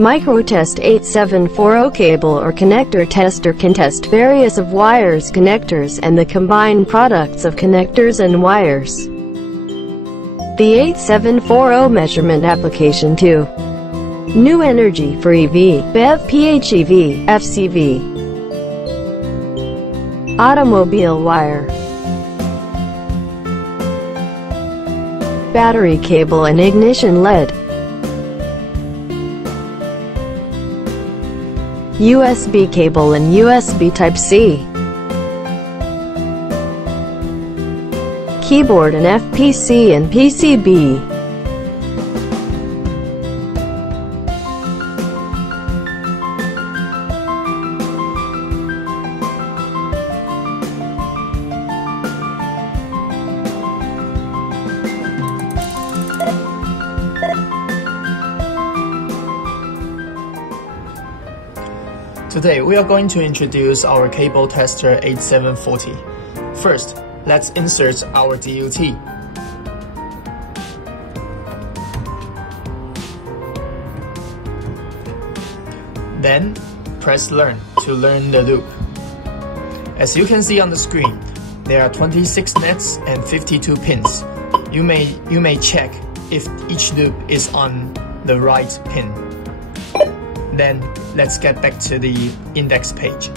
MICROTEST 8740 cable or connector tester can test various of wires, connectors, and the combined products of connectors and wires. The 8740 measurement application 2. New energy for EV, PHEV, PHEV, FCV. Automobile wire. Battery cable and ignition LED. USB cable and USB Type-C. Keyboard and FPC and PCB. Today, we are going to introduce our cable tester 8740. First, let's insert our DUT. Then, press Learn to learn the loop. As you can see on the screen, there are 26 nets and 52 pins. You may check if each loop is on the right pin. Then, let's get back to the index page.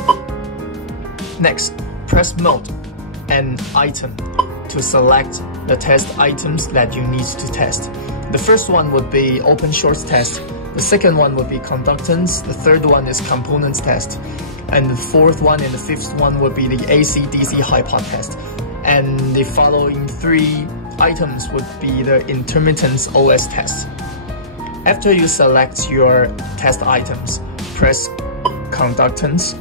Next, press Mode and Item to select the test items that you need to test. The first one would be Open Shorts test, the second one would be Conductance, the third one is Components test, and the fourth one and the fifth one would be the AC-DC high pot test. And the following three items would be the Intermittence OS test. After you select your test items, press Conductance.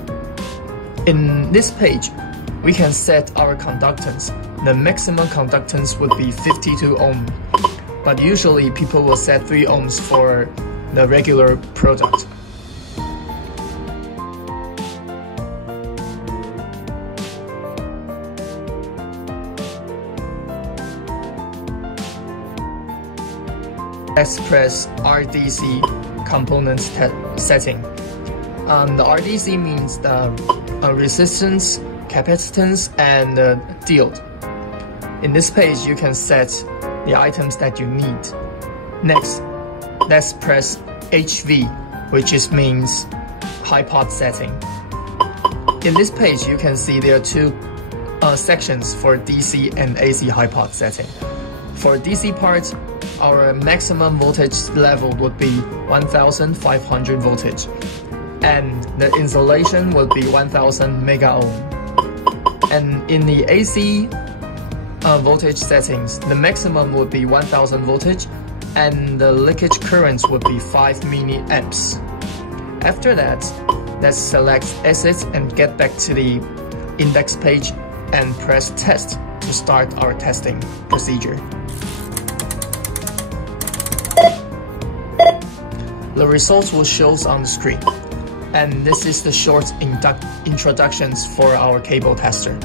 In this page, we can set our conductance. The maximum conductance would be 52 ohm, but usually people will set 3 ohms for the regular product. Let's press RDC components setting. The RDC means the resistance, capacitance, and diode. In this page, you can set the items that you need. Next, let's press HV, which means high pot setting. In this page, you can see there are two sections for DC and AC high pot setting. For DC part, our maximum voltage level would be 1500 voltage, and the insulation would be 1000 mega ohm. And in the AC voltage settings, the maximum would be 1000 voltage, and the leakage current would be 5 milliamps. After that, let's select Exit and get back to the index page and press Test to start our testing procedure. The results will show on the screen, and this is the short introductions for our cable tester.